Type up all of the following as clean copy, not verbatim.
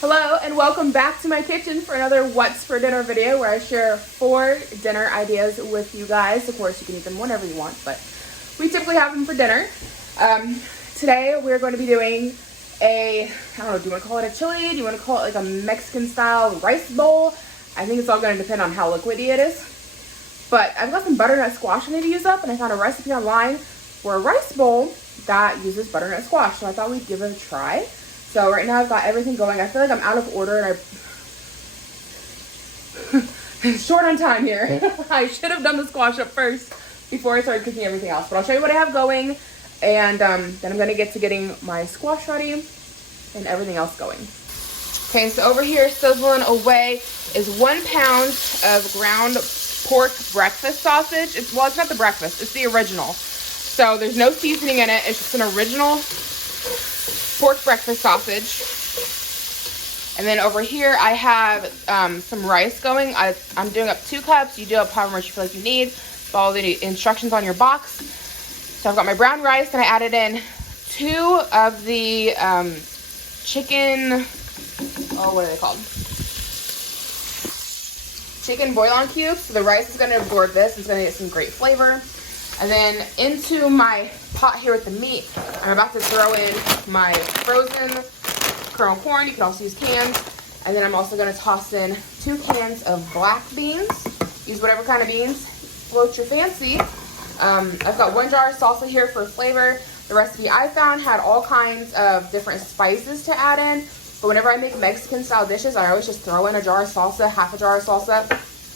Hello and welcome back to my kitchen for another What's for Dinner video where I share 4 dinner ideas with you guys. Of course, you can eat them whenever you want, but we typically have them for dinner. Today we're going to be doing I don't know, do you want to call it a chili? Do you want to call it like a Mexican style rice bowl? I think it's all going to depend on how liquidy it is. But I've got some butternut squash I need to use up, and I found a recipe online for a rice bowl that uses butternut squash, so I thought we'd give it a try. So right now I've got everything going. I feel like I'm out of order and I'm short on time here. I should have done the squash up first before I started cooking everything else. But I'll show you what I have going, and then I'm going to get to getting my squash ready and everything else going. Okay, so over here sizzling away is 1 pound of ground pork breakfast sausage. It's not the breakfast, it's the original. So there's no seasoning in it. It's just an original pork breakfast sausage. And then over here I have some rice going. I'm doing up 2 cups. You do up however much you feel like you need. Follow the instructions on your box. So I've got my brown rice, and I added in 2 of the chicken, what are they called? Chicken bouillon cubes. So the rice is going to absorb this. It's going to get some great flavor. And then into my pot here with the meat, I'm about to throw in my frozen kernel corn. You can also use cans. And then I'm also going to toss in 2 cans of black beans. Use whatever kind of beans float your fancy. I've got 1 jar of salsa here for flavor. The recipe I found had all kinds of different spices to add in. But whenever I make Mexican style dishes, I always just throw in a jar of salsa, half a jar of salsa.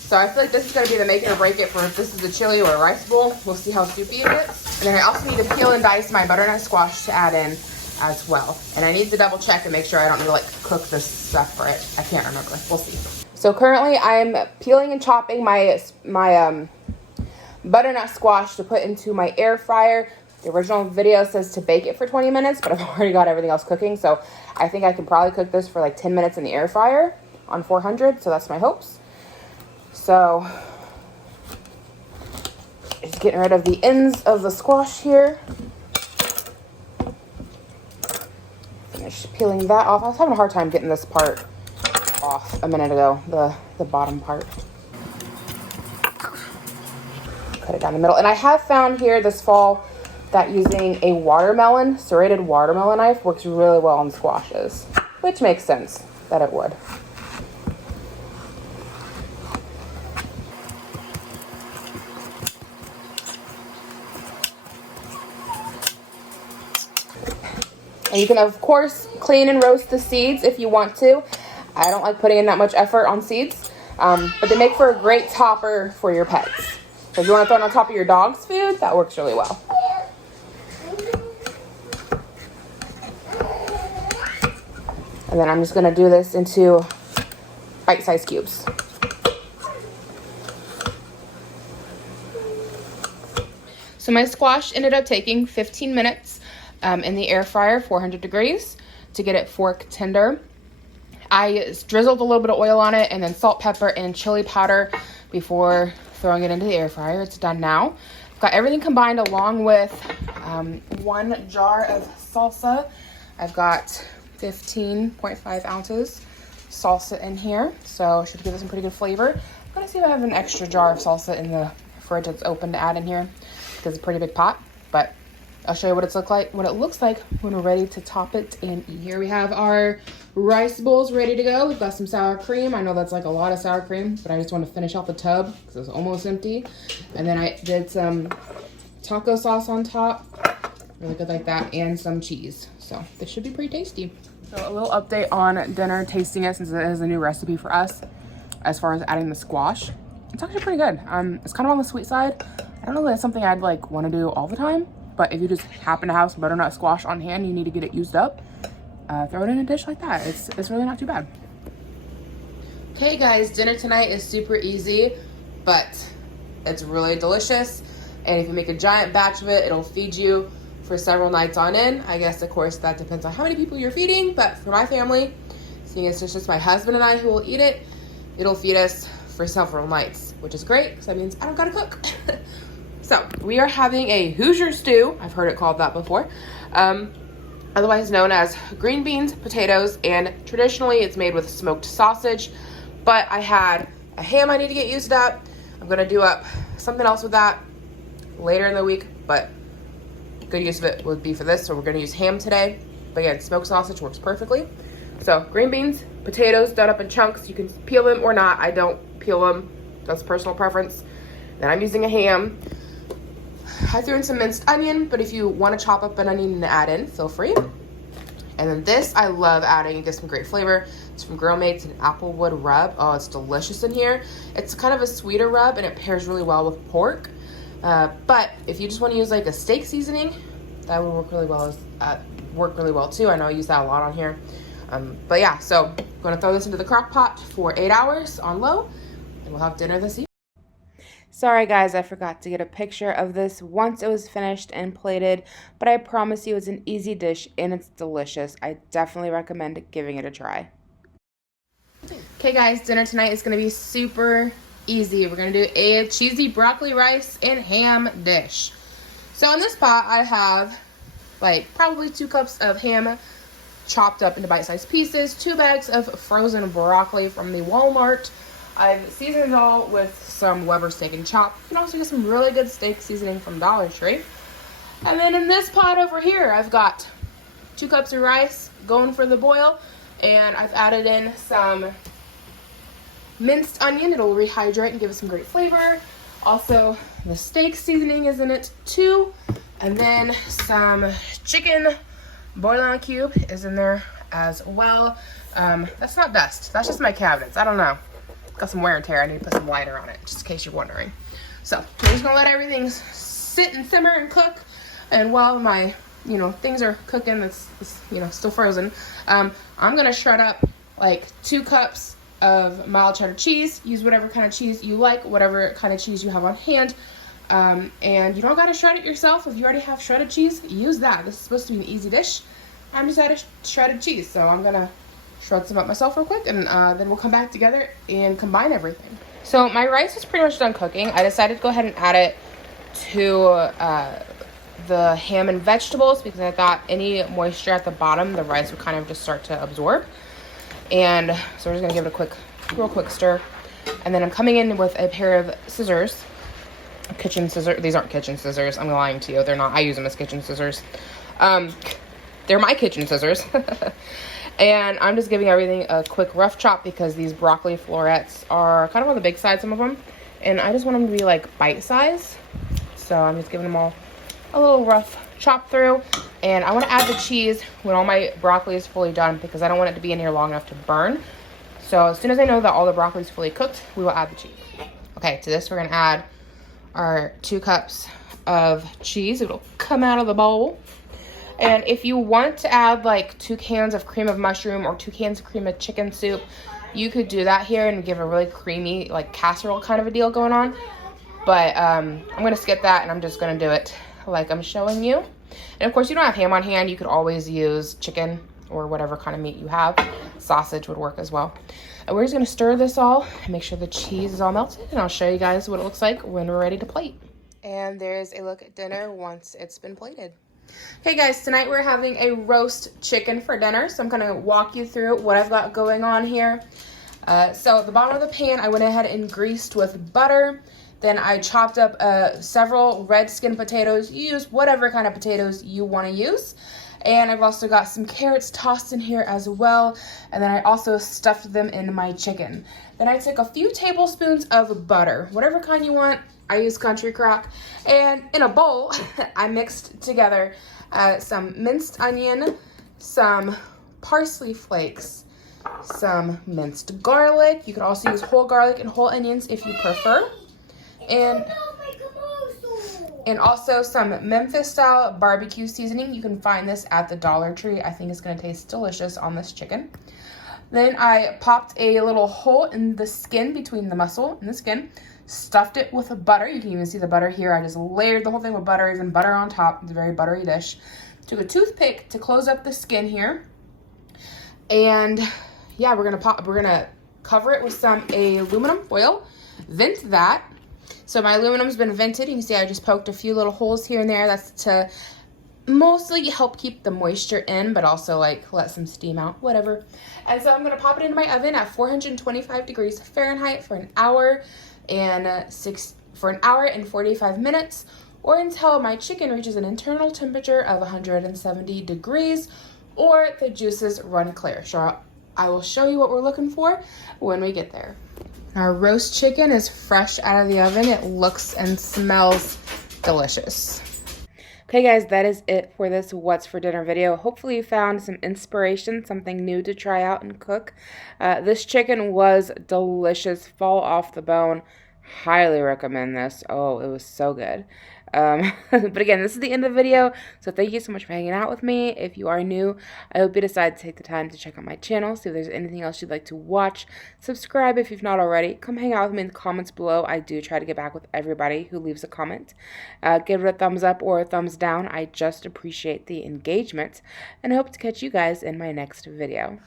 So I feel like this is going to be the make it or break it for if this is a chili or a rice bowl. We'll see how soupy it is. And then I also need to peel and dice my butternut squash to add in as well. And I need to double check and make sure I don't need to like cook this separate. I can't remember. We'll see. So currently I'm peeling and chopping my butternut squash to put into my air fryer. The original video says to bake it for 20 minutes, but I've already got everything else cooking. So I think I can probably cook this for like 10 minutes in the air fryer on 400. So that's my hopes. So, just getting rid of the ends of the squash here. Finish peeling that off. I was having a hard time getting this part off a minute ago, the bottom part. Cut it down the middle. And I have found here this fall that using a watermelon, serrated watermelon knife works really well on squashes, which makes sense that it would. And you can, of course, clean and roast the seeds if you want to. I don't like putting in that much effort on seeds, but they make for a great topper for your pets. So if you want to throw it on top of your dog's food, that works really well. And then I'm just going to do this into bite-sized cubes. So my squash ended up taking 15 minutes. In the air fryer, 400 degrees, to get it fork tender. I drizzled a little bit of oil on it and then salt, pepper, and chili powder before throwing it into the air fryer. It's done now. I've got everything combined along with 1 jar of salsa. I've got 15.5 ounces salsa in here, so should give it some pretty good flavor. I'm gonna see if I have an extra jar of salsa in the fridge that's open to add in here, because it's a pretty big pot, but I'll show you what it looks like when we're ready to top it and eat. Here we have our rice bowls ready to go. We've got some sour cream. I know that's like a lot of sour cream, but I just want to finish off the tub because it's almost empty. And then I did some taco sauce on top, really good like that, and some cheese. So this should be pretty tasty. So a little update on dinner, tasting it since it is a new recipe for us. As far as adding the squash, it's actually pretty good. It's kind of on the sweet side. I don't know that it's something I'd like want to do all the time. But if you just happen to have some butternut squash on hand, you need to get it used up, throw it in a dish like that. It's really not too bad. Okay guys, dinner tonight is super easy, but it's really delicious. And if you make a giant batch of it, it'll feed you for several nights on end. I guess, of course, that depends on how many people you're feeding. But for my family, seeing it's just my husband and I who will eat it, it'll feed us for several nights, which is great because that means I don't gotta cook. So we are having a Hoosier Stew. I've heard it called that before. otherwise known as green beans, potatoes, and traditionally it's made with smoked sausage. But I had a ham I need to get used up. I'm gonna do up something else with that later in the week, but good use of it would be for this, so we're gonna use ham today. But again, smoked sausage works perfectly. So green beans, potatoes done up in chunks. You can peel them or not. I don't peel them. That's personal preference. Then I'm using a ham. I threw in some minced onion, but if you want to chop up an onion and add in, feel free. And then this, I love adding. It gives some great flavor. It's from Girl Mates, an applewood rub. Oh, it's delicious in here. It's kind of a sweeter rub, and it pairs really well with pork. But if you just want to use like a steak seasoning, that would work really well too. I know I use that a lot on here. But yeah, so I'm gonna throw this into the crock pot for 8 hours on low, and we'll have dinner this evening. Sorry guys, I forgot to get a picture of this once it was finished and plated, but I promise you it's an easy dish and it's delicious. I definitely recommend giving it a try. Okay guys, dinner tonight is gonna be super easy. We're gonna do a cheesy broccoli rice and ham dish. So in this pot, I have like probably 2 cups of ham chopped up into bite-sized pieces, 2 bags of frozen broccoli from the Walmart. I've seasoned it all with some Weber steak and chop. You can also get some really good steak seasoning from Dollar Tree. And then in this pot over here, I've got 2 cups of rice going for the boil, and I've added in some minced onion. It'll rehydrate and give it some great flavor. Also, the steak seasoning is in it too. And then some chicken bouillon cube is in there as well. That's not dust. That's just my cabinets. I don't know. Got some wear and tear. I need to put some lighter on it, just in case you're wondering. So we're just gonna let everything sit and simmer and cook. And while my, things are cooking, that's still frozen. I'm gonna shred up like 2 cups of mild cheddar cheese. Use whatever kind of cheese you like, whatever kind of cheese you have on hand. And you don't gotta shred it yourself. If you already have shredded cheese, use that. This is supposed to be an easy dish. I'm just out of shredded cheese, so I'm gonna shred some up myself real quick, and then we'll come back together and combine everything. So my rice is pretty much done cooking. I decided to go ahead and add it to the ham and vegetables because I thought any moisture at the bottom, the rice would kind of just start to absorb. And so we're just gonna give it a real quick stir. And then I'm coming in with a pair of scissors, kitchen scissors. These aren't kitchen scissors. I'm lying to you. They're not. I use them as kitchen scissors. They're my kitchen scissors. And I'm just giving everything a quick rough chop because these broccoli florets are kind of on the big side, some of them. And I just want them to be like bite size. So I'm just giving them all a little rough chop through. And I want to add the cheese when all my broccoli is fully done because I don't want it to be in here long enough to burn. So as soon as I know that all the broccoli is fully cooked, we will add the cheese. Okay, to this we're going to add our 2 cups of cheese. It'll come out of the bowl. And if you want to add like 2 cans of cream of mushroom or 2 cans of cream of chicken soup, you could do that here and give a really creamy like casserole kind of a deal going on. But I'm going to skip that and I'm just going to do it like I'm showing you. And of course, you don't have ham on hand. You could always use chicken or whatever kind of meat you have. Sausage would work as well. And we're just going to stir this all and make sure the cheese is all melted. And I'll show you guys what it looks like when we're ready to plate. And there's a look at dinner once it's been plated. Okay guys, tonight we're having a roast chicken for dinner. So I'm going to walk you through what I've got going on here. So at the bottom of the pan, I went ahead and greased with butter. Then I chopped up several red skin potatoes. You use whatever kind of potatoes you want to use. And I've also got some carrots tossed in here as well. And then I also stuffed them in my chicken. Then I took a few tablespoons of butter, whatever kind you want. I use country crock. And in a bowl, I mixed together some minced onion, some parsley flakes, some minced garlic. You could also use whole garlic and whole onions if you prefer. And also some Memphis-style barbecue seasoning. You can find this at the Dollar Tree. I think it's going to taste delicious on this chicken. Then I popped a little hole in the skin between the muscle and the skin. Stuffed it with butter. You can even see the butter here. I just layered the whole thing with butter, even butter on top. It's a very buttery dish. Took a toothpick to close up the skin here. And yeah, we're gonna cover it with some aluminum foil. Vent that. So my aluminum's been vented. You can see I just poked a few little holes here and there. That's to mostly help keep the moisture in, but also like let some steam out, whatever. And so I'm gonna pop it into my oven at 425 degrees Fahrenheit for an hour and 45 minutes, or until my chicken reaches an internal temperature of 170 degrees or the juices run clear. So I will show you what we're looking for when we get there. Our roast chicken is fresh out of the oven. It looks and smells delicious. Okay guys, that is it for this What's for Dinner video. Hopefully you found some inspiration, something new to try out and cook. This chicken was delicious, fall off the bone. Highly recommend this. Oh, it was so good. But again, this is the end of the video, so thank you so much for hanging out with me. If you are new, I hope you decide to take the time to check out my channel, see if there's anything else you'd like to watch. Subscribe if you've not already. Come hang out with me in the comments below. I do try to get back with everybody who leaves a comment. Give it a thumbs up or a thumbs down. I just appreciate the engagement, and I hope to catch you guys in my next video.